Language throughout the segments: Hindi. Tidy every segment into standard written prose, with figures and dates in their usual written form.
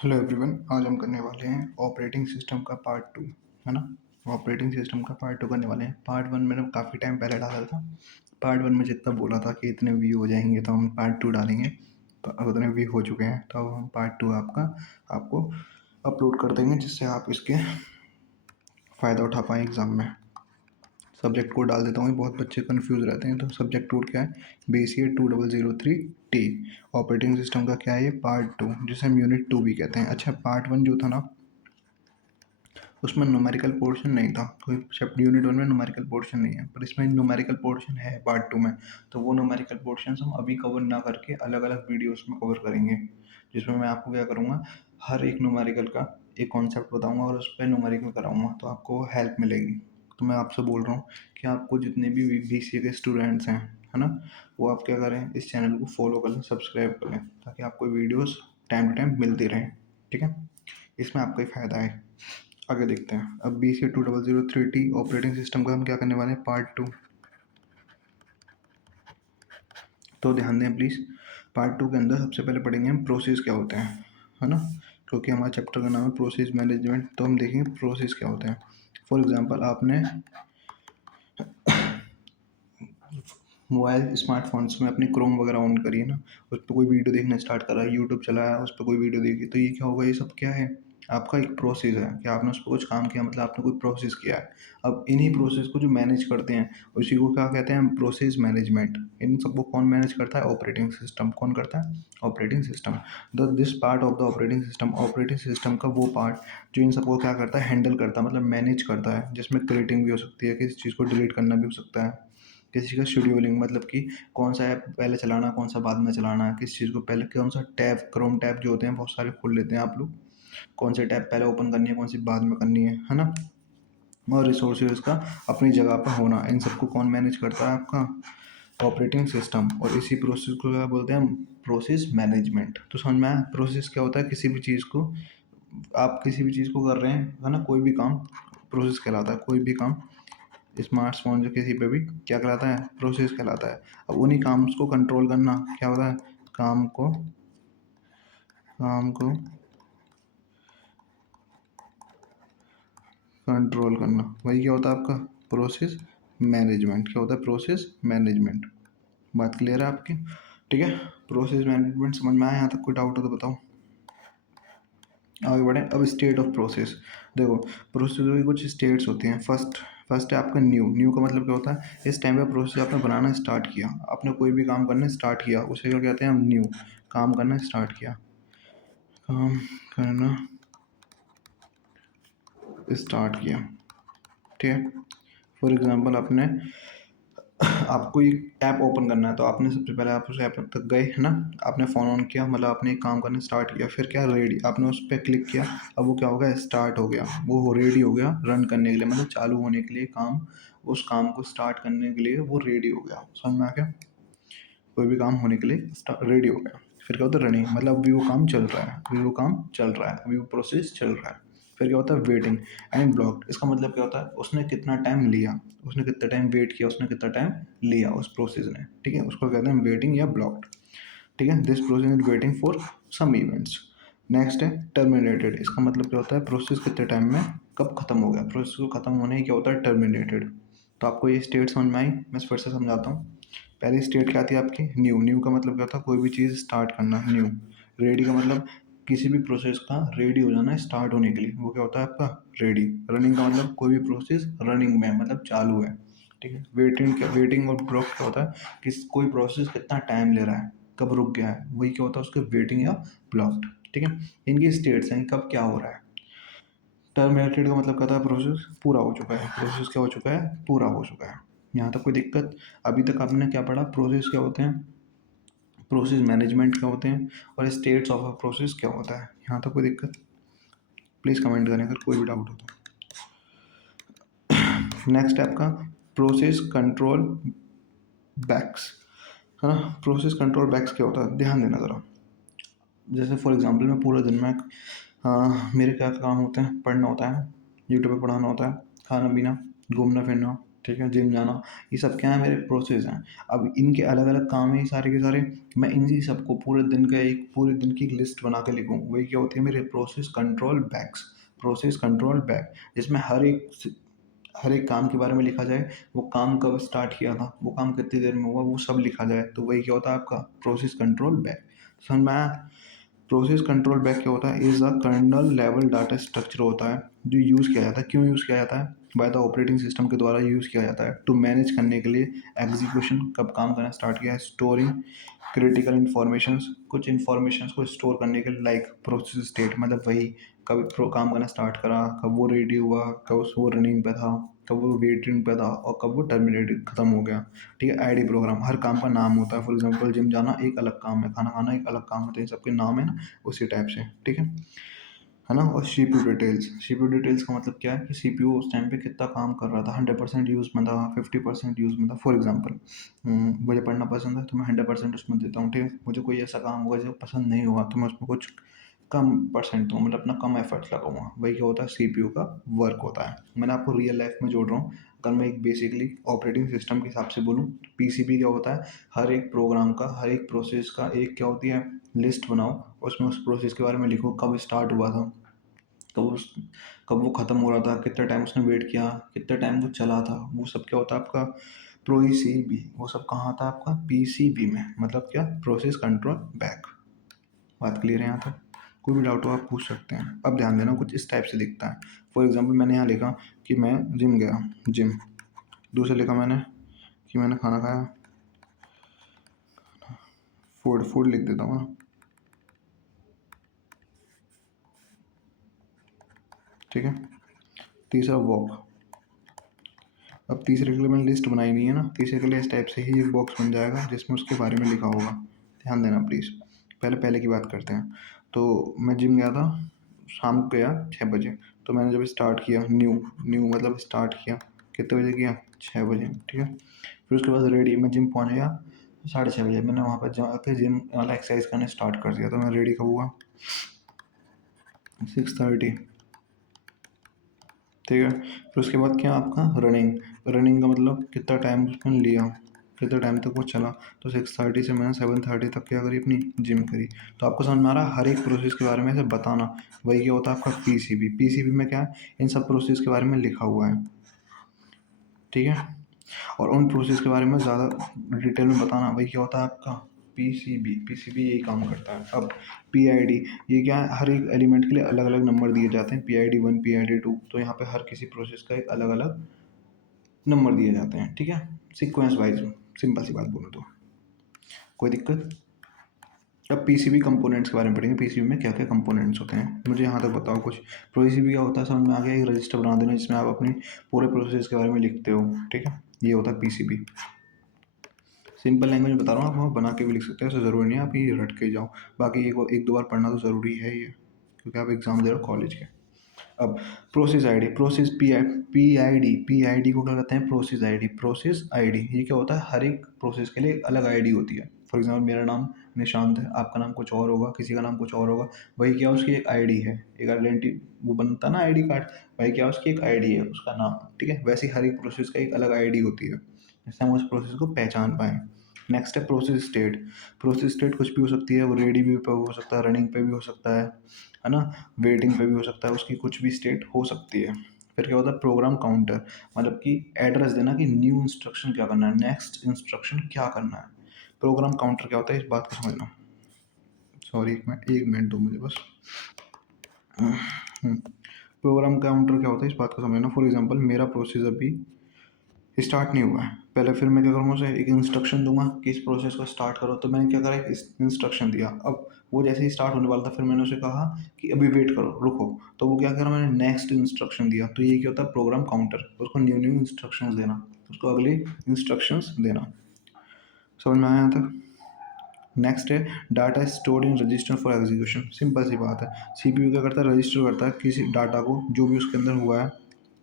हेलो एवरीवन, आज हम करने वाले हैं ऑपरेटिंग सिस्टम का पार्ट 2, है ना। ऑपरेटिंग सिस्टम का पार्ट 2 करने वाले हैं। पार्ट 1 मैंने काफ़ी टाइम पहले डाला था। पार्ट 1 में जितना बोला था कि इतने व्यू हो जाएंगे तो हम पार्ट 2 डालेंगे, तो अब उतने व्यू हो चुके हैं, तो अब हम पार्ट 2 आपको अपलोड कर देंगे, जिससे आप इसके फ़ायदा उठा पाएँ एग्ज़ाम में। सब्जेक्ट कोड डाल देता हूँ, बहुत बच्चे कंफ्यूज रहते हैं। तो सब्जेक्ट कोड क्या है? BCA 2003T। ऑपरेटिंग सिस्टम का क्या है? ये पार्ट 2, जिसे हम यूनिट 2 भी कहते हैं। अच्छा, पार्ट 1 जो था ना, उसमें न्यूमेरिकल पोर्शन नहीं था। कोई चैप्टर यूनिट 1 में न्यूमेरिकल पोर्शन नहीं है, पर इसमें न्यूमेरिकल पोर्शन है पार्ट 2 में। तो वो न्यूमेरिकल पोर्शन हम अभी कवर ना करके अलग अलग वीडियोस में कवर करेंगे, जिसमें मैं आपको क्या करूँगा, हर एक न्यूमेरिकल का एक कॉन्सेप्ट बताऊँगा और उस पर न्यूमेरिकल कराऊँगा, तो आपको हेल्प मिलेगी। तो मैं आपसे बोल रहा हूँ कि आपको जितने भी BCA के स्टूडेंट्स हैं, है ना, वो आप क्या करें, इस चैनल को फॉलो कर लें, सब्सक्राइब कर लें, ताकि आपको वीडियोस टाइम टू टाइम मिलती रहें। ठीक है, इसमें आपका ही फ़ायदा है। आगे देखते हैं। अब BCA 2003T ऑपरेटिंग सिस्टम का हम क्या करने वाले हैं, पार्ट 2। तो ध्यान दें प्लीज़, पार्ट 2 के अंदर सबसे पहले पढ़ेंगे हम प्रोसेस क्या होते हैं, है ना। क्योंकि हमारे चैप्टर का नाम है प्रोसेस मैनेजमेंट, तो हम देखेंगे प्रोसेस क्या होते हैं। फॉर एग्जांपल, आपने मोबाइल स्मार्टफोन्स में अपनी क्रोम वगैरह ऑन करी है ना, उस पर कोई वीडियो देखना स्टार्ट करा है, यूट्यूब चलाया, उस पर कोई वीडियो देखी, तो ये क्या होगा, ये सब क्या है, आपका एक प्रोसेस है कि आपने उस पर कुछ काम किया, मतलब आपने कोई प्रोसेस किया है। अब इन्हीं प्रोसेस को जो मैनेज करते हैं, उसी को क्या कहते हैं, प्रोसेस मैनेजमेंट। इन सबको कौन मैनेज करता है? Operating system. कौन करता है? Operating system. This part of the operating system, operating system का वो पार्ट जो इन सबको क्या करता है, हैंडल करता है, मतलब मैनेज करता है, जिसमें क्रिएटिंग भी हो सकती है, किसी चीज़ को डिलीट करना भी हो सकता है, किसी का शेड्यूलिंग, मतलब कि कौन सा ऐप पहले चलाना, कौन सा बाद में चलाना, किस चीज़ को पहले, कौन सा टैब, क्रोम टैब जो होते हैं बहुत सारे खोल लेते हैं आप लोग, कौन से टैब पहले ओपन करनी है, कौन सी बाद में करनी है ना। और रिसोर्सेज का अपनी जगह पर होना, इन सबको कौन मैनेज करता है? आपका ऑपरेटिंग सिस्टम। और इसी प्रोसेस को क्या बोलते हैं? Process management. तो समझ में आया प्रोसेस क्या होता है? किसी भी चीज़ को, आप किसी भी चीज़ को कर रहे हैं, है ना, कोई भी काम प्रोसेस कहलाता है। कोई भी काम स्मार्टफ़ोन जो किसी पे भी क्या कहलाता है? प्रोसेस कहलाता है। अब उन्हीं काम को कंट्रोल करना क्या होता है? काम को काम को कंट्रोल करना, वही क्या होता है आपका? Process management. क्या होता है? Process management. बात क्लियर है आपकी? ठीक है, प्रोसेस मैनेजमेंट समझ में आया? यहाँ तक कोई डाउट हो तो बताओ, आगे बढ़ें। अब स्टेट ऑफ प्रोसेस। देखो, प्रोसेस की कुछ स्टेट्स होती हैं। फर्स्ट है आपका न्यू। न्यू का मतलब क्या होता है? इस टाइम पे प्रोसेस आपने बनाना स्टार्ट किया, आपने कोई भी काम करना स्टार्ट किया, उसे क्या कहते हैं हम? न्यू। काम करना स्टार्ट किया, काम करना स्टार्ट किया, ठीक है। फॉर एग्जांपल, आपने आपको एक ऐप ओपन करना है, तो आपने सबसे पहले आप उस ऐप तक गए, है ना, आपने फ़ोन ऑन किया, मतलब आपने एक काम करना स्टार्ट किया, फिर क्या, रेडी, आपने उस पर क्लिक किया। अब वो क्या हो गया? स्टार्ट हो गया, वो रेडी हो गया रन करने के लिए, मतलब चालू होने के लिए काम, उस काम को स्टार्ट करने के लिए वो रेडी हो गया। समझ में आ गया? कोई भी काम होने के लिए रेडी हो गया। फिर क्या होता है? रनिंग, मतलब अभी वो काम चल रहा है, अभी वो काम चल रहा है, अभी वो प्रोसेस चल रहा है। फिर क्या होता है? Waiting and blocked. इसका मतलब क्या होता है? उसने कितना टाइम लिया, उसने कितना टाइम वेट किया, उसने कितना टाइम लिया उस प्रोसेस ने, ठीक है, उसको कहते हैं वेटिंग या ब्लॉक्ड। ठीक है, this process is waiting for some events. Next है टर्मिनेटेड। इसका मतलब क्या होता है? प्रोसेस कितने टाइम में कब खत्म हो गया, प्रोसेस को खत्म होने ही क्या होता है? टर्मिनेटेड। तो आपको ये स्टेट समझ में आई? मैं फिर से समझाता हूँ। पहली स्टेट क्या थी आपकी? न्यू। न्यू का मतलब क्या था? कोई भी चीज़ स्टार्ट करना, न्यू। रेडी का मतलब किसी भी प्रोसेस का रेडी हो जाना है स्टार्ट होने के लिए, वो क्या होता है आपका? रेडी। रनिंग का मतलब कोई भी प्रोसेस रनिंग में है, मतलब चालू है, ठीक है। वेटिंग और ब्लॉक क्या होता है? कि कोई प्रोसेस कितना टाइम ले रहा है, कब रुक गया है, वही क्या होता है? उसके वेटिंग या ब्लॉक्ड, ठीक है। इनकी स्टेट्स हैं, कब क्या हो रहा है। टर्मिनेटेड का मतलब कहता है प्रोसेस पूरा हो चुका है, प्रोसेस क्या हो चुका है? पूरा हो चुका है। यहाँ तक कोई दिक्कत? अभी तक आपने क्या पढ़ा? प्रोसेस क्या होते हैं, प्रोसेस मैनेजमेंट क्या होते हैं, और स्टेट्स ऑफ अ प्रोसेस क्या होता है। यहाँ तक कोई दिक्कत? प्लीज़ कमेंट करें अगर कोई भी डाउट हो तो। नेक्स्ट है आपका प्रोसेस कंट्रोल बैक्स, है ना। प्रोसेस कंट्रोल बैक्स क्या होता है? ध्यान देना ज़रा। जैसे फॉर एग्जांपल, मैं पूरा दिन में मेरे क्या काम होते हैं? पढ़ना होता है, यूट्यूब पे पढ़ाना होता है, खाना पीना, घूमना फिरना, ठीक है, जिम जाना, ये सब क्या है, मेरे प्रोसेस हैं। अब इनके अलग-अलग काम है ये सारे के सारे, मैं इन्हीं सबको पूरे दिन की एक लिस्ट बना के लिखूँ, वही क्या होती है मेरे प्रोसेस कंट्रोल बैक, जिसमें हर एक काम के बारे में लिखा जाए, वो काम कब स्टार्ट किया था, वो काम कितनी देर में हुआ, वो सब लिखा जाए, तो वही क्या होता है आपका प्रोसेस कंट्रोल बैक। समझ में आया? प्रोसेस कंट्रोल बैक क्या होता है, is a kernel level data structure होता है जो यूज़ किया जाता है। क्यों यूज़ किया जाता है? बाय द ऑपरेटिंग सिस्टम के द्वारा यूज़ किया जाता है टू मैनेज करने के लिए एग्जीक्यूशन, कब काम करना स्टार्ट किया है, स्टोरिंग क्रिटिकल इन्फॉर्मेशंस, कुछ इन्फॉर्मेशंस को स्टोर करने के लिए, लाइक प्रोसेस स्टेट, मतलब वही कब काम करना स्टार्ट करा, कब वो रेडी हुआ, कब वो रनिंग पे था, कब वो वेटिंग पे था, और कब वो टर्मिनेटेड खत्म हो गया। ठीक है, आईडी प्रोग्राम, हर काम का नाम होता है। फॉर एग्जांपल जिम जाना एक अलग काम है, खाना खाना एक अलग काम होता है, इन सबके नाम है ना, उसी टाइप से। ठीक है ना। और सीपीयू डिटेल्स का मतलब क्या है कि सीपीयू उस टाइम पे कितना काम कर रहा था, 100% यूज़ में था, 50% यूज़ में था। फॉर एग्जांपल मुझे पढ़ना पसंद है तो मैं 100% उसमें देता हूँ। ठीक है, मुझे कोई ऐसा काम होगा जो पसंद नहीं होगा तो मैं उसमें कुछ कम परसेंट दूँ, मतलब अपना कम एफर्ट्स लगाऊंगा। वही क्या होता है, सीपीयू का वर्क होता है। मैंने आपको रियल लाइफ में जोड़ रहा हूँ। अगर मैं एक बेसिकली ऑपरेटिंग सिस्टम के हिसाब से बोलूँ, पीसीबी क्या होता है, हर एक प्रोग्राम का, हर एक प्रोसेस का एक क्या होती है, लिस्ट बनाओ, उसमें उस प्रोसेस के बारे में लिखो, कब स्टार्ट हुआ था, कब उस कब वो ख़त्म हो रहा था, कितना टाइम उसने वेट किया, कितना टाइम वो चला था, वो सब क्या होता है आपका प्रोईसीबी। वो सब कहाँ था आपका पीसीबी में, मतलब क्या, प्रोसेस कंट्रोल बैक। बात क्लियर है यहाँ तक? कोई भी डाउट हो आप पूछ सकते हैं। अब ध्यान देना, कुछ इस टाइप से दिखता है। फॉर एग्जांपल मैंने यहाँ लिखा कि मैं जिम गया, जिम। दूसरा लिखा मैंने कि मैंने खाना खाया, फूड, फूड लिख देता हूँ ना। ठीक है, तीसरा वॉक। अब तीसरे के लिए मैंने लिस्ट बनाई नहीं है ना, तीसरे के लिए इस टाइप से ही एक बॉक्स बन जाएगा जिसमें उसके बारे में लिखा होगा। ध्यान देना प्लीज़। पहले पहले की बात करते हैं। तो मैं जिम गया था, शाम को गया 6 बजे। तो मैंने जब स्टार्ट किया, न्यू न्यू मतलब स्टार्ट किया, कितने बजे किया, 6 बजे। ठीक है, फिर उसके बाद रेडी, मैं जिम पहुँच गया 6:30 बजे। मैंने वहाँ पर जाकर जिम वाला एक्सरसाइज करना स्टार्ट कर दिया। तो मैं रेडी कब हुआ, 6:30। ठीक है, फिर उसके बाद क्या आपका रनिंग। रनिंग का मतलब कितना टाइम उसने लिया, कितना टाइम तक वो चला। तो 6:30 से मैंने 7:30 तक क्या करी, अपनी जिम करी। तो आपको समझ में आ रहा है, हर एक प्रोसेस के बारे में ऐसे बताना। वही क्या होता है आपका पीसीबी। पीसीबी में क्या है, इन सब प्रोसेस के बारे में लिखा हुआ है। ठीक है, और उन प्रोसेस के बारे में ज़्यादा डिटेल में बताना, वही क्या होता है आपका पीसीबी। पीसीबी यही काम करता है। अब पीआईडी, ये क्या है, हर एक एलिमेंट के लिए अलग अलग नंबर दिए जाते हैं, पीआईडी 1, पीआईडी 2। तो यहाँ पे हर किसी प्रोसेस का एक अलग अलग नंबर दिए जाते हैं। ठीक है, सीक्वेंस वाइज, सिंपल सी बात बोलो तो। कोई दिक्कत? अब पीसीबी कंपोनेंट्स के बारे में पढ़ेंगे, पीसीबी में क्या क्या कंपोनेंट्स होते हैं। मुझे यहाँ तक बताओ कुछ। पीसीबी क्या होता है, समझ में आ गया? एक रजिस्टर बना देना जिसमें आप अपनी पूरे प्रोसेस के बारे में लिखते हो। ठीक है, ये होता है पीसीबी। सिंपल लैंग्वेज में बता रहा हूँ, आप वहाँ बना के भी लिख सकते हैं, ऐसा ज़रूरी नहीं है आप ये रट के जाओ। बाकी एक दो बार पढ़ना तो ज़रूरी है ये, क्योंकि आप एग्ज़ाम दे रहे हो कॉलेज के। अब process ID, P I D को क्या कहते हैं, प्रोसेस आईडी। ये क्या होता है, हर एक प्रोसेस के लिए एक अलग आईडी होती है। फॉर एग्जांपल मेरा नाम निशांत है, आपका नाम कुछ और होगा, किसी का नाम कुछ और होगा। वही क्या, उसकी एक आईडी है, एक आइडेंटिटी, वो बनता ना आईडी कार्ड। वही क्या, उसकी एक आईडी है, उसका नाम। ठीक है, वैसे ही हर एक प्रोसेस का एक अलग आईडी होती है, जिससे हम उस प्रोसेस को पहचान पाएँ। नेक्स्ट है प्रोसेस स्टेट। प्रोसेस स्टेट कुछ भी हो सकती है, वो रेडी भी पे हो सकता है, रनिंग पे भी हो सकता है ना, वेटिंग पे भी हो सकता है, उसकी कुछ भी स्टेट हो सकती है। फिर क्या होता है प्रोग्राम काउंटर, मतलब कि एड्रेस देना कि न्यू इंस्ट्रक्शन क्या करना है, नेक्स्ट इंस्ट्रक्शन क्या करना है। प्रोग्राम काउंटर क्या होता है, इस बात को समझना। सॉरी, एक मिनट दो मुझे बस। प्रोग्राम काउंटर क्या होता है, इस बात को समझना। फॉर एग्जांपल मेरा प्रोसेस अभी स्टार्ट नहीं हुआ है, पहले फिर मैं क्या करूँगा, उसे एक इंस्ट्रक्शन दूंगा कि इस प्रोसेस को स्टार्ट करो। तो मैंने क्या करा, एक इंस्ट्रक्शन दिया। अब वो जैसे ही स्टार्ट होने वाला था, फिर मैंने उसे कहा कि अभी वेट करो, रुको। तो वो क्या करा, मैंने नेक्स्ट इंस्ट्रक्शन दिया। तो ये क्या होता है प्रोग्राम काउंटर, उसको न्यू न्यू इंस्ट्रक्शंस देना, उसको अगली इंस्ट्रक्शंस देना। समझ में आया यहाँ तक? नेक्स्ट है data stored in register for execution. Simple सी बात है, सीपीयू क्या करता है, रजिस्टर करता है किसी डाटा को, जो भी उसके अंदर हुआ है,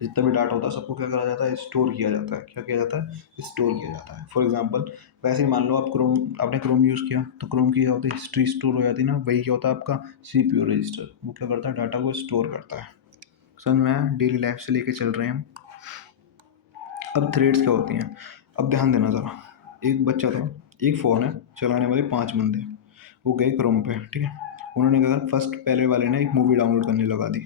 जितना भी डाटा होता है सबको क्या करा जाता है, स्टोर किया जाता है। क्या किया जाता है, स्टोर किया जाता है। फॉर एग्जांपल वैसे ही मान लो आप आपने क्रोम यूज़ किया, तो क्रोम की क्या होती है, हिस्ट्री स्टोर हो जाती है ना। वही क्या होता है आपका सीपीयू रजिस्टर, वो क्या करता है, डाटा को स्टोर करता है। समझ में आया? डेली लाइफ से लेके चल रहे हैं हम। अब थ्रेड्स क्या होती हैं, अब ध्यान देना ज़रा। एक बच्चा था, एक फ़ोन है, चलाने वाले 5 बंदे, वो गए क्रोम पे, ठीक है? उन्होंने क्या करा, फर्स्ट पहले वाले ने एक मूवी डाउनलोड करने लगा दी।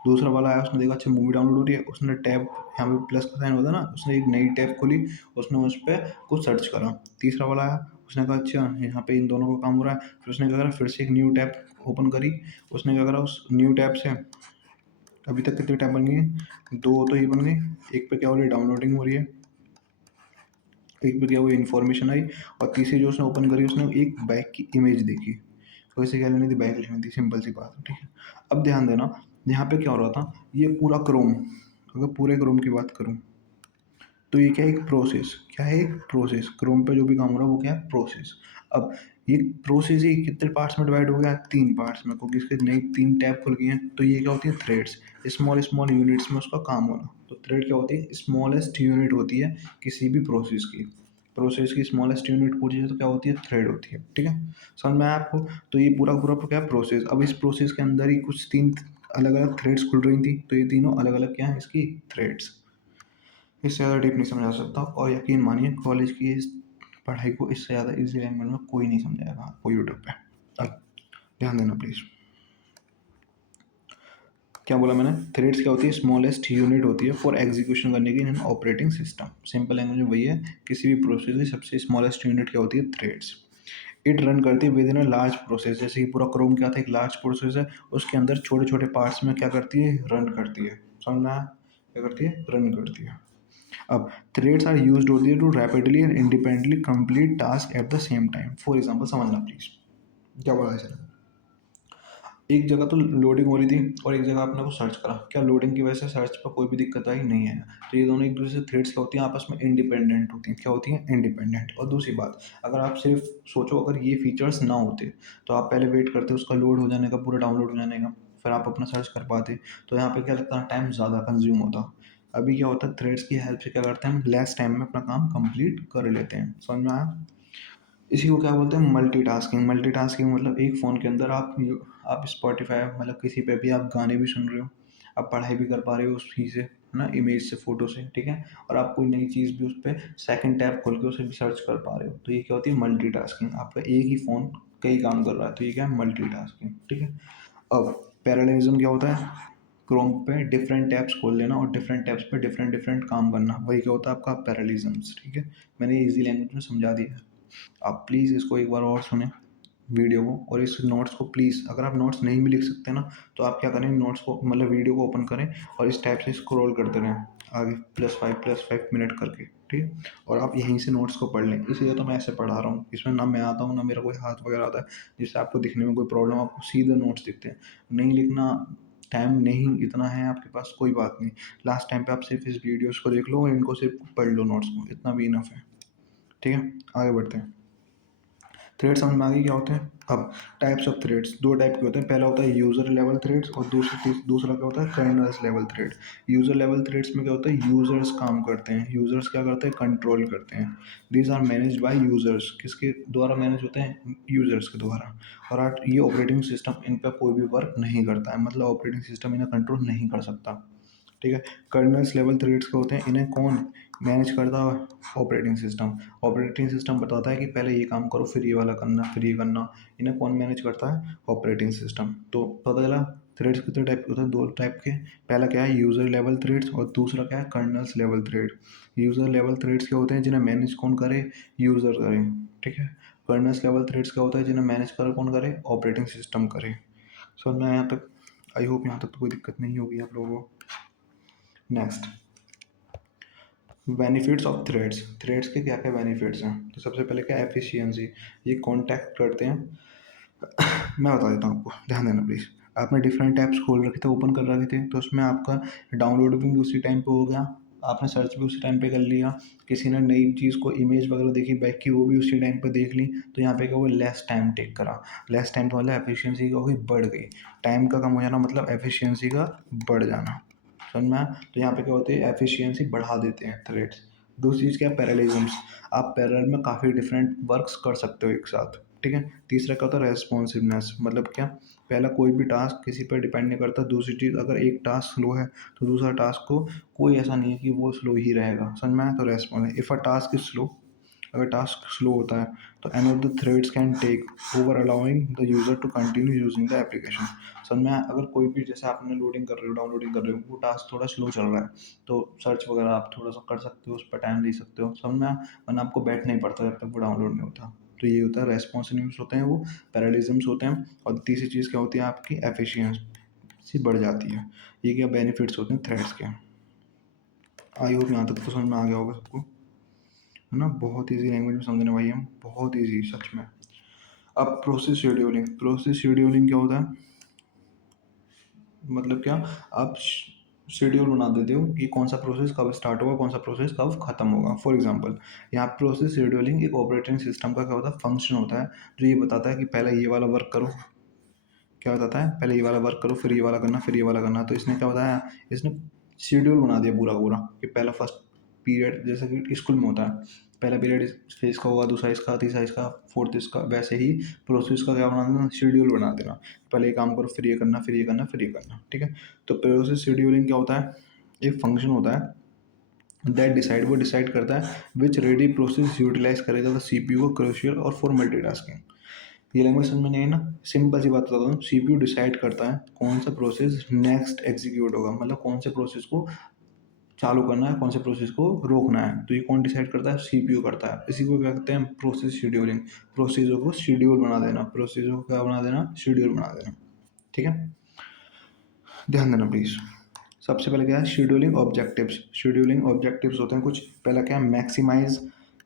दूसरा वाला आया, उसने देखा अच्छा मूवी डाउनलोड हो रही है, उसने टैब यहाँ पे प्लस का साइन होता है ना, उसने एक नई टैब खोली, उसने उस पे कुछ सर्च करा। तीसरा वाला आया, उसने कहा अच्छा यहाँ पे इन दोनों का काम हो रहा है, फिर उसने क्या करा, फिर से एक न्यू टैब ओपन करी। उसने क्या करा, उस न्यू टैब से अभी तक कितनी टैब बन गई हैं? 2 तो ये बन गई, एक पे क्या हो रही है, डाउनलोडिंग हो रही है, एक पे क्या हुई, इन्फॉर्मेशन आई, और तीसरी जो उसने ओपन करी, उसने एक बाइक की इमेज देखी। तो इसे क्या लेनी थी, बाइक लेनी थी, सिंपल सी बात है, ठीक है। अब ध्यान देना, यहाँ पे क्या हो रहा था, ये पूरा क्रोम, अगर पूरे क्रोम की बात करूँ तो ये क्या है, एक प्रोसेस, क्या है, एक प्रोसेस, क्रोम पे जो भी काम हो रहा है वो क्या है, प्रोसेस। अब ये प्रोसेस ही कितने पार्ट्स में डिवाइड हो गया, 3 पार्ट्स में, क्योंकि इसके नई 3 टैब खुल गई हैं। तो ये क्या होती है, थ्रेड्स, स्मॉल स्मॉल यूनिट्स में उसका काम होना। तो थ्रेड क्या होती है, स्मॉलेस्ट यूनिट होती है किसी भी प्रोसेस की। प्रोसेस की स्मॉलेस्ट यूनिट पूछी जाए तो क्या होती है, थ्रेड होती है, ठीक है। समझ में आया आपको? तो ये पूरा पूरा क्या है, प्रोसेस। अब इस प्रोसेस के अंदर ही कुछ 3 अलग अलग थ्रेड्स खुल रही थी, तो ये तीनों अलग अलग क्या है, इसकी थ्रेड्स। इससे ज़्यादा डीप नहीं समझा सकता, और यकीन मानिए कॉलेज की इस पढ़ाई को इससे ज़्यादा इजी लैंग्वेज में कोई नहीं समझाएगा आपको यूट्यूब पे। अब ध्यान देना प्लीज़, क्या बोला मैंने, थ्रेड्स क्या होती है, स्मॉलेस्ट यूनिट होती है फॉर एग्जीक्यूशन करने की इन ऑपरेटिंग सिस्टम। सिंपल लैंग्वेज में वही है, किसी भी प्रोसेस की सबसे स्मॉलेस्ट यूनिट क्या होती है, थ्रेड्स। इट रन करती है with in a large process, जैसे कि पूरा क्रोम क्या था, एक लार्ज प्रोसेस है, उसके अंदर छोटे छोटे पार्ट्स में क्या करती है, रन करती है। समझ में आया? क्या करती है, रन करती है। अब थ्रेड्स आर यूज्ड होती है to rapidly and independently complete task at the same time. For example समझना प्लीज, क्या बोला है सर, एक जगह तो लोडिंग हो रही थी और एक जगह आपने को सर्च करा, क्या लोडिंग की वजह से सर्च पर कोई भी दिक्कत आई, नहीं है। तो ये दोनों एक दूसरे से थ्रेड्स क्या होती हैं, आपस में इंडिपेंडेंट होती हैं। क्या होती हैं, इंडिपेंडेंट। और दूसरी बात, अगर आप सिर्फ सोचो, अगर ये फीचर्स ना होते तो आप पहले वेट करते उसका लोड हो जाने का, पूरा डाउनलोड हो जाने का, फिर आप अपना सर्च कर पाते। तो यहाँ पे क्या लगता है, टाइम ज़्यादा कंज्यूम होता। अभी क्या होता है, थ्रेड्स की हेल्प से क्या करते हैं, हम लेस टाइम में अपना काम कंप्लीट कर लेते हैं। समझ में आया? इसी को क्या बोलते हैं, मल्टीटास्किंग। मल्टीटास्किंग मतलब एक फ़ोन के अंदर आप स्पॉटिफ़ाई मतलब किसी पे भी आप गाने भी सुन रहे हो, आप पढ़ाई भी कर पा रहे हो उस चीज़ से, है ना, इमेज से, फ़ोटो से, ठीक है? और आप कोई नई चीज़ भी उस पे सेकंड टैब खोल के उसे भी सर्च कर पा रहे हो। तो ये क्या होती है, मल्टीटास्किंग। आपका एक ही फ़ोन कई काम कर रहा है, तो ये क्या है, मल्टीटास्किंग, ठीक है? अब पैरेललिज़्म क्या होता है, क्रोम पे डिफरेंट टैब्स खोल लेना और डिफरेंट टैब्स पे डिफरेंट डिफरेंट काम करना, वही क्या होता है आपका पैरेललिज़म्स, ठीक है? मैंने ईज़ी लैंग्वेज में समझा दिया है। आप प्लीज़ इसको एक बार और सुनें वीडियो को, और इस नोट्स को प्लीज़, अगर आप नोट्स नहीं भी लिख सकते ना, तो आप क्या करें, नोट्स को मतलब वीडियो को ओपन करें और इस टाइप से स्क्रॉल करते रहें आगे, +5 मिनट करके, ठीक है? और आप यहीं से नोट्स को पढ़ लें, इसलिए तो मैं ऐसे पढ़ा रहा हूँ। इसमें ना मैं आता हूँ, ना मेरा कोई हाथ वगैरह आता है जिससे आपको दिखने में कोई प्रॉब्लम, आपको सीधे नोट्स दिखते हैं। नहीं लिखना, टाइम नहीं इतना है आपके पास, कोई बात नहीं। लास्ट टाइम पे आप सिर्फ इस वीडियोज़ को देख लो और इनको सिर्फ पढ़ लो, नोट्स को, इतना भी इनफ है, ठीक है? आगे बढ़ते हैं। थ्रेड समझ में आ गई क्या होते हैं? अब टाइप्स ऑफ थ्रेड्स, 2 टाइप के होते हैं। पहला होता है यूज़र लेवल थ्रेड्स और दूसरा क्या होता है, colonel's level thread. User level threads में क्या होता है, यूज़र्स काम करते हैं, यूज़र्स क्या करते हैं, कंट्रोल करते हैं। These are managed by users, किसके द्वारा मैनेज होते हैं, यूज़र्स के द्वारा। और ये ऑपरेटिंग सिस्टम इन पर कोई भी वर्क नहीं करता है, मतलब ऑपरेटिंग सिस्टम इन्हें कंट्रोल नहीं कर सकता, ठीक है। कर्नल्स लेवल थ्रेड्स के होते हैं, इन्हें कौन मैनेज करता है, ऑपरेटिंग सिस्टम। ऑपरेटिंग सिस्टम बताता है कि पहले ये काम करो, फिर ये वाला करना, फिर ये करना। इन्हें कौन मैनेज करता है, ऑपरेटिंग सिस्टम। तो पता चला थ्रेड्स कितने टाइप के होते हैं, 2 टाइप के। पहला क्या है, यूज़र लेवल थ्रेड्स, और दूसरा क्या है, colonel's level thread. User level threads क्या होते हैं, जिन्हें मैनेज कौन करे, यूज़र करे, ठीक है। कर्नल्स लेवल थ्रेड्स क्या होता है, जिन्हें मैनेज करे कौन करे, ऑपरेटिंग सिस्टम करे। समझ में आया यहाँ तक? आई होप यहाँ तक तो कोई दिक्कत नहीं होगी आप लोगों को। Next, benefits of threads. Threads के क्या क्या बेनिफिट्स हैं, तो सबसे पहले क्या, एफिशिएंसी, ये कॉन्टैक्ट करते हैं। मैं बता देता हूँ आपको, ध्यान देना प्लीज़। आपने डिफरेंट टैब्स खोल रखे थे, ओपन कर रखे थे, तो उसमें आपका डाउनलोड भी उसी टाइम पे हो गया, आपने सर्च भी उसी टाइम पे कर लिया, किसी ने नई चीज़ को इमेज वगैरह देखी बाइक की, वो भी उसी टाइम पे देख ली। तो यहाँ पे क्या हुआ, लेस टाइम टेक करा। लेस टाइम का मतलब एफिशिएंसी क्या होगी, बढ़ गई। टाइम का कम हो जाना मतलब एफिशिएंसी का बढ़ जाना। समझ में आया? तो यहाँ पे क्या होती है, एफिशिएंसी बढ़ा देते हैं थ्रेड्स। दूसरी चीज़ क्या है, पैरेललिज़म्स। आप पैरेलल में काफ़ी डिफरेंट वर्क्स कर सकते हो एक साथ, ठीक है। तीसरा क्या होता है, रेस्पॉन्सिवनेस, मतलब क्या, पहला कोई भी टास्क किसी पर डिपेंड नहीं करता। दूसरी चीज़, अगर एक टास्क स्लो है तो दूसरा टास्क को कोई ऐसा नहीं है कि वो स्लो ही रहेगा, समझ में आया? तो रेस्पॉन्स है, if a task is slow, अगर टास्क स्लो होता है तो any of the threads can take over allowing the user to continue using the application. समझ में आया? अगर कोई भी, जैसे आपने लोडिंग कर रहे हो, डाउनलोडिंग कर रहे हो, वो टास्क थोड़ा स्लो चल रहा है तो सर्च वगैरह आप थोड़ा सा कर सकते हो, उस पर टाइम ले सकते हो, समझ में आया? वरना आपको बैठना ही पड़ता है जब तक वो डाउनलोड नहीं होता। तो ये होता है रेस्पॉन्सिवनेस होते हैं, वो पैरेललिज्म्स होते हैं। और तीसरी चीज़ क्या होती है, आपकी एफिशिएंसी बढ़ जाती है। ये क्या बेनिफिट्स होते हैं थ्रेड्स के। आई होप यहाँ तक तो समझ में आ गया होगा सबको, है ना? बहुत ईजी लैंग्वेज में समझने भाई, हम बहुत ईजी सच में। अब प्रोसेस शेड्यूलिंग क्या होता है, मतलब क्या, आप शेड्यूल बना देते हो कि कौन सा प्रोसेस कब स्टार्ट होगा, कौन सा प्रोसेस कब खत्म होगा। फॉर एग्जांपल, यहाँ प्रोसेस शेड्यूलिंग एक ऑपरेटिंग सिस्टम का क्या होता है, फंक्शन होता है, जो ये बताता है कि पहले ये वाला वर्क करो। क्या बताता है, पहले ये वाला वर्क करो, फिर ये वाला करना, फिर ये वाला करना। तो इसने क्या बताया, इसने शेड्यूल बना दिया पूरा पूरा, कि पहला फर्स्ट पीरियड, जैसे कि स्कूल में होता है, पहला पीरियड इस इसका होगा, दूसरा इसका, तीसरा इसका, फोर्थ इसका, वैसे ही प्रोसेस का क्या बना देना, शेड्यूल बना देना। पहले ये काम करो, फिर ये करना, फिर ये करना, फिर ये करना, ठीक है? तो प्रोसेस शेड्यूलिंग क्या होता है, एक फंक्शन होता है दैट डिसाइड, वो डिसाइड करता है विच रेडी प्रोसेस यूटिलाइज करेगा द सीपीयू को क्रूशियल और फॉर मल्टीटास्किंग। ये लैंग्वेज समझ में नहीं है ना? सिंपल सी बात बताता हूँ, सीपीयू डिसाइड करता है कौन सा प्रोसेस नेक्स्ट एग्जीक्यूट होगा, मतलब कौन से प्रोसेस को चालू करना है, कौन से प्रोसेस को रोकना है। तो ये कौन डिसाइड करता है, सीपीयू करता है। इसी को क्या कहते हैं, प्रोसेस शेड्यूलिंग। प्रोसेसों को शेड्यूल बना देना, प्रोसेसों को क्या बना देना, शेड्यूल बना देना, ठीक है? ध्यान देना प्लीज़। सबसे पहले क्या है, शेड्यूलिंग ऑब्जेक्टिव्स। शेड्यूलिंग ऑब्जेक्टिव्स होते हैं कुछ, पहला क्या है,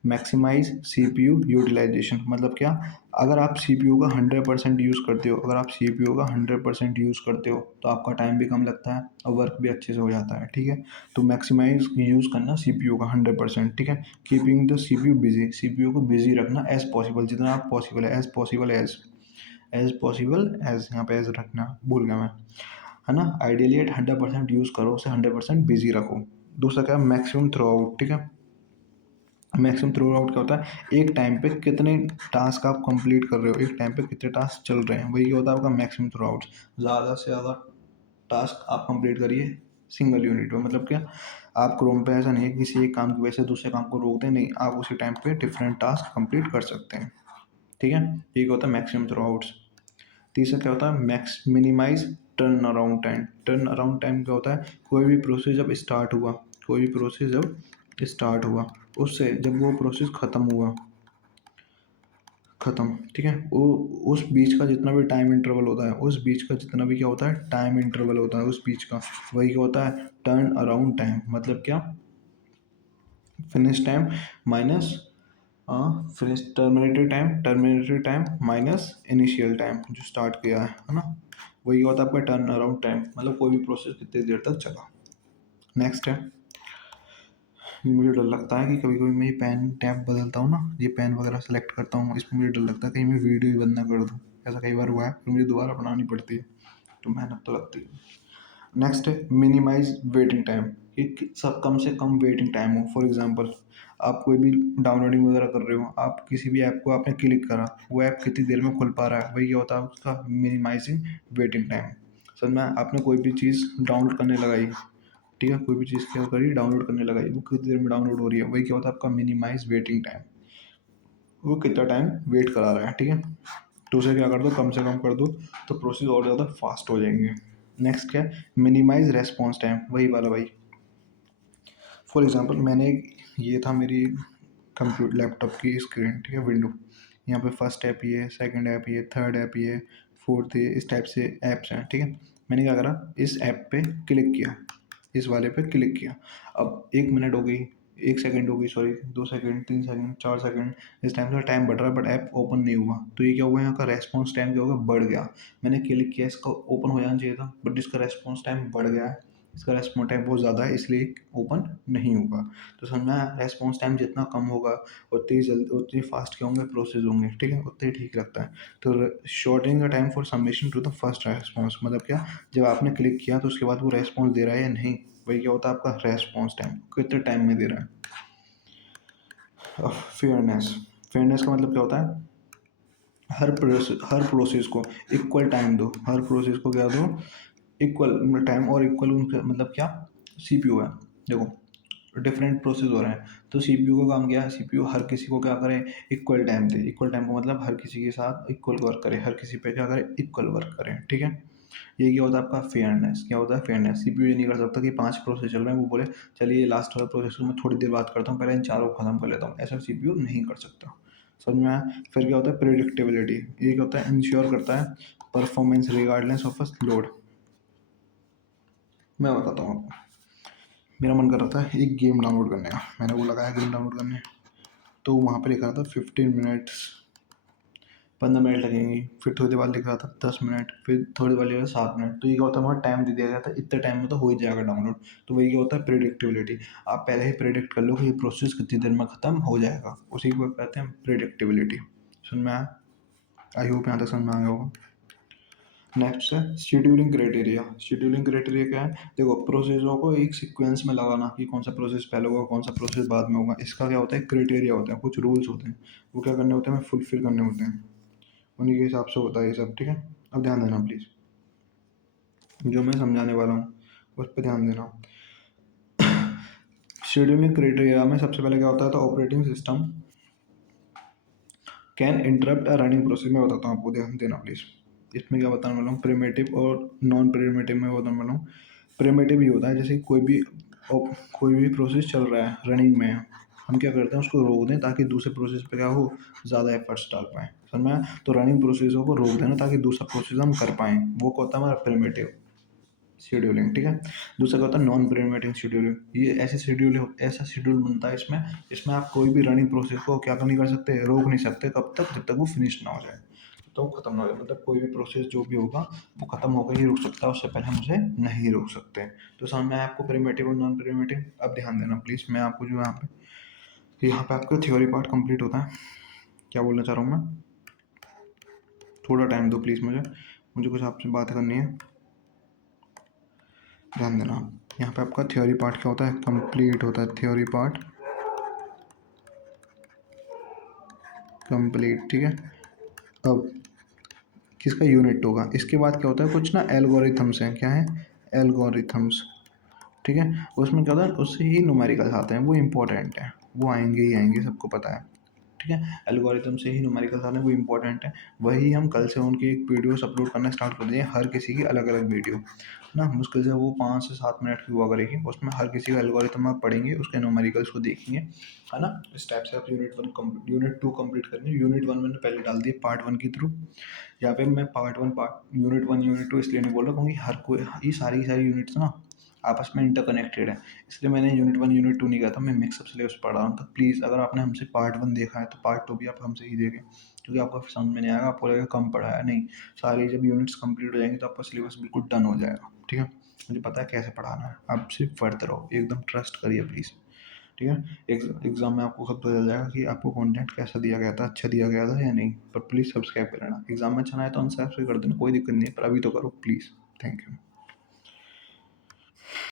मैक्सिमाइज सीपीयू यूटिलाइजेशन। मतलब क्या, अगर आप सीपीयू का 100% यूज़ करते हो, अगर आप सीपीयू का 100% यूज़ करते हो तो आपका टाइम भी कम लगता है और वर्क भी अच्छे से हो जाता है, ठीक है? तो मैक्सिमाइज यूज़ करना सीपीयू का 100%, ठीक है? Keeping the CPU busy, CPU को बिजी रखना एज पॉसिबल, जितना आप पॉसिबल है, एज पॉसिबल एज यहाँ पे एज रखना भूल गया मैं, है ना? आइडियली एट 100% यूज़ करो, उसे 100% बिजी रखो। दूसरा क्या है, मैक्सिमम थ्रू आउट, ठीक है? मैक्सिमम थ्रू आउट क्या होता है, एक टाइम पे कितने टास्क आप कंप्लीट कर रहे हो, एक टाइम पे कितने टास्क चल रहे हैं, वही क्या होता है आपका मैक्सिमम थ्रू आउट। ज़्यादा से ज़्यादा टास्क आप कंप्लीट करिए सिंगल यूनिट में। मतलब क्या, आप क्रोम पे ऐसा नहीं है किसी एक काम की वजह से दूसरे काम को रोक दें, नहीं, आप उसी टाइम पे डिफरेंट टास्क कंप्लीट कर सकते हैं, ठीक है? ये क्या होता है, मैक्सिमम थ्रू आउट्स। तीसरा क्या होता है, max minimize turn around time. Turn around time क्या होता है, कोई भी प्रोसेस जब स्टार्ट हुआ, कोई भी प्रोसेस जब स्टार्ट हुआ, उससे जब वो प्रोसेस ख़त्म हुआ, ख़त्म, ठीक है, वो उस बीच का जितना भी टाइम इंटरवल होता है, उस बीच का जितना भी क्या होता है, टाइम इंटरवल होता है उस बीच का, वही क्या होता है, टर्न अराउंड टाइम। मतलब क्या, finish time minus finish terminated time minus initial time जो स्टार्ट किया है ना? वही होता है आपका टर्न अराउंड टाइम, मतलब कोई भी प्रोसेस कितनी देर तक चला। नेक्स्ट है, मुझे डर लगता है कि कभी कभी मैं ये पेन टैब बदलता हूँ ना, ये पेन वगैरह सेलेक्ट करता हूँ, इसमें मुझे डर लगता है कहीं मैं वीडियो ही बंद ना कर दूँ। ऐसा कई बार हुआ है, फिर मुझे दोबारा बनानी पड़ती है, तो मेहनत तो लगती है। नेक्स्ट है मिनिमाइज वेटिंग टाइम, कि सब कम से कम वेटिंग टाइम हो। फॉर एग्जांपल, आप कोई भी डाउनलोडिंग वगैरह कर रहे हो, आप किसी भी ऐप को आपने क्लिक करा, वो ऐप कितनी देर में खुल पा रहा है, वही क्या होता है उसका मिनिमाइजिंग वेटिंग टाइम। समझ में? आपने कोई भी चीज़ डाउनलोड करने लगाई, ठीक है, कोई भी चीज़ क्या करी, डाउनलोड करने लगाई, वो कितनी देर में डाउनलोड हो रही है, वही क्या होता है आपका मिनिमाइज वेटिंग टाइम। वो कितना टाइम वेट करा रहा है, ठीक है? तो उसे क्या कर दो, कम से कम कर दो, तो प्रोसेस और ज़्यादा फास्ट हो जाएंगे। नेक्स्ट क्या है, मिनिमाइज रेस्पॉन्स टाइम, वही वाला भाई। फॉर एग्जांपल, ये था मेरी कंप्यूटर लैपटॉप की स्क्रीन, ठीक है, विंडो। यहाँ पे फर्स्ट ऐप ये, सेकंड ऐप ये, थर्ड ऐप ये, फोर्थ ये, इस टाइप से ऐप्स हैं, ठीक है? मैंने क्या करा, इस ऐप पे क्लिक किया, इस वाले पे क्लिक किया। अब 1 मिनट हो गई, 1 सेकंड हो गई, सॉरी, 2 सेकंड, 3 सेकंड, 4 सेकंड, इस टाइम से टाइम बढ़ रहा है बट ऐप ओपन नहीं हुआ। तो ये क्या हुआ, यहाँ का रेस्पॉन्स टाइम क्या होगा, बढ़ गया। मैंने क्लिक किया, इसका ओपन हो जाना चाहिए था, बट इसका रेस्पॉन्स टाइम बढ़ गया है, इसका रेस्पॉन्स टाइम बहुत ज़्यादा है, इसलिए ओपन नहीं होगा। तो समझ में आया? रेस्पॉन्स टाइम जितना कम होगा, उतनी जल्दी, उतनी फास्ट क्या होंगे, प्रोसेस होंगे, ठीक है, उतने ठीक लगता है। तो shortening the time for submission to the first response, मतलब क्या, जब आपने क्लिक किया तो उसके बाद वो रेस्पॉन्स दे रहा है या नहीं, वही क्या होता है आपका रेस्पॉन्स टाइम, कितने टाइम में दे रहा है। फेयरनेस, फेयरनेस का मतलब क्या होता है, हर प्रोसेस को इक्वल टाइम दो, हर प्रोसेस को क्या दो, इक्वल टाइम और इक्वल उनका मतलब क्या, सीपीयू है। देखो डिफरेंट प्रोसेस हो रहे हैं तो सीपीयू का काम क्या है, सीपीयू हर किसी को क्या करे, इक्वल टाइम दे। इक्वल टाइम का मतलब हर किसी के साथ इक्वल वर्क करे, हर किसी पे क्या करे, इक्वल वर्क करे, ठीक है। ये क्या होता है आपका फेयरनेस, क्या होता है फेयरनेस। सीपीयू ये नहीं कर सकता कि 5 प्रोसेस चल रहे हैं वो बोले चलिए लास्ट वाला प्रोसेस मैं थोड़ी देर बात करता हूँ, पहले इन चारों को खत्म कर लेता हूँ, ऐसा सीपीयू नहीं कर सकता। समझ में आया। फिर क्या होता है प्रिडिक्टेबिलिटी, ये क्या होता है, इंश्योर करता है performance regardless of a load. मैं बताता हूँ आपको, मेरा मन कर रहा था एक गेम डाउनलोड करने का, मैंने वो लगाया गेम डाउनलोड करने, तो वहाँ पर लिखा था 15 मिनट्स, 15 मिनट लगेंगी। फिर थोड़ी देर बाद लिख रहा था 10 मिनट, फिर थोड़ी देर बाद लिख रहा था 7 मिनट। तो ये क्या होता है वहाँ टाइम दे दिया गया था, इतने टाइम में तो हो ही जाएगा डाउनलोड। तो वही क्या होता है प्रिडिक्टेबिलिटी, आप पहले ही प्रिडिक्ट कर लो कि ये प्रोसेस कितनी देर में ख़त्म हो जाएगा, उसी को कहते हैं प्रिडिक्टेबिलिटी। सुन में आया, आई होप यहाँ तक समझ में आ गया होगा। नेक्स्ट है शेड्यूलिंग क्राइटेरिया। शेड्यूलिंग क्राइटेरिया क्या है, देखो प्रोसेसों को एक सीक्वेंस में लगाना कि कौन सा प्रोसेस पहले होगा कौन सा प्रोसेस बाद में होगा, इसका क्या होता है क्राइटेरिया होता है, कुछ रूल्स होते हैं, वो क्या करने होते हैं, फुलफिल करने होते हैं, उन्हीं के हिसाब से होता है ये सब, ठीक है। अब ध्यान देना प्लीज़, जो मैं समझाने वाला हूँ उस पर ध्यान देना। शेड्यूलिंग क्राइटेरिया में सबसे पहले क्या होता है, तो operating system can interrupt uh running process. में बताता हूँ आपको, ध्यान देना प्लीज़। इसमें क्या बताने वाला हूँ, प्रिमेटिव और नॉन प्रिमेटिव में बताने वाला हूँ। प्रिमेटिव ये होता है जैसे कोई भी प्रोसेस चल रहा है रनिंग में, हम क्या करते हैं उसको रोक दें ताकि दूसरे प्रोसेस पे क्या हो, ज़्यादा एफर्ट्स डाल पाएँ, समझ में आया? तो रनिंग प्रोसेसों को रोक देना ताकि दूसरा प्रोसेस हम कर पाएँ, वो क्या होता है हमारा प्रिमेटिव शेड्यूलिंग, ठीक है। दूसरा क्या होता है नॉन प्रिमेटिव शेड्यूलिंग, ये ऐसा शेड्यूल बनता है इसमें, इसमें आप कोई भी रनिंग प्रोसेस को क्या नहीं कर सकते, रोक नहीं सकते, कब तक, जब तक वो फिनिश ना हो जाए, तो खत्म ना हो जाए, मतलब कोई भी प्रोसेस जो भी होगा वो खत्म होकर ही रुक सकता है, उससे पहले हम उसे नहीं रोक सकते। तो सामने है आपको प्रिमेटिव और नॉन प्रिमेटिव। अब ध्यान देना प्लीज़, मैं आपको जो यहाँ पे आपका थ्योरी पार्ट कंप्लीट होता है। क्या बोलना चाह रहा हूँ मैं, थोड़ा टाइम दो प्लीज़ मुझे, मुझे कुछ आपसे बात करनी है, ध्यान देना। यहाँ पे आपका थ्योरी पार्ट क्या होता है, कंप्लीट होता है, थ्योरी पार्ट कंप्लीट, ठीक है। अब किसका यूनिट होगा, इसके बाद क्या होता है कुछ ना एल्गोरिथम्स हैं, क्या है, एल्गोरिथम्स, ठीक है। उसमें क्या होता है उससे ही न्यूमेरिकल्स आते हैं, वो इंपॉर्टेंट है, वो आएंगे ही आएंगे, सबको पता है, ठीक है। एल्गोरिथम से ही न्यूमेरिकल्स आने, वो इंपॉर्टेंट है। वही हम कल से उनकी एक वीडियोस अपलोड करना स्टार्ट कर दिए, हर किसी की अलग अलग वीडियो ना, मुश्किल से वो 5 से 7 मिनट की हुआ करेगी, उसमें हर किसी का एल्गोरिथम आप पढ़ेंगे, उसके न्यूमेरिकल्स को देखेंगे, है ना। इस टाइप से आप यूनिट 2 कंप्लीट करेंगे। यूनिट 1 मैंने पहले डाल दिए पार्ट 1 के थ्रू, यहाँ पे मैं पार्ट यूनिट 1 यूनिट 2 इसलिए नहीं बोल रहा क्योंकि हर कोई, ये सारी यूनिट्स ना आपस में इंटरकनेक्टेड है, इसलिए मैंने यूनिट 1 यूनिट 2 नहीं कहा था, मैं मिक्सअप सिलेबस पढ़ा रहा हूँ। तो प्लीज़ अगर आपने हमसे पार्ट 1 देखा है तो पार्ट 2 भी आप हमसे ही देखें, क्योंकि आपको फिर समझ में नहीं आएगा, आपको लगेगा कम पढ़ा है, नहीं, सारी जब यूनिट्स कंप्लीट हो जाएंगी तो आपका सिलेबस बिल्कुल डन हो जाएगा, ठीक है। मुझे पता है कैसे पढ़ाना है, आप सिर्फ पढ़ते रहो, एकदम ट्रस्ट करिए प्लीज़, ठीक है। एग्ज़ाम में आपको कब पता चल जाएगा कि आपको कंटेंट कैसा दिया गया था, अच्छा दिया गया था या नहीं। पर प्लीज़ सब्सक्राइब कर लेना, एग्ज़ाम में अच्छा ना आए तो अनसब्सक्राइब कर देना, कोई दिक्कत नहीं है, पर अभी तो करो प्लीज़। Thank you.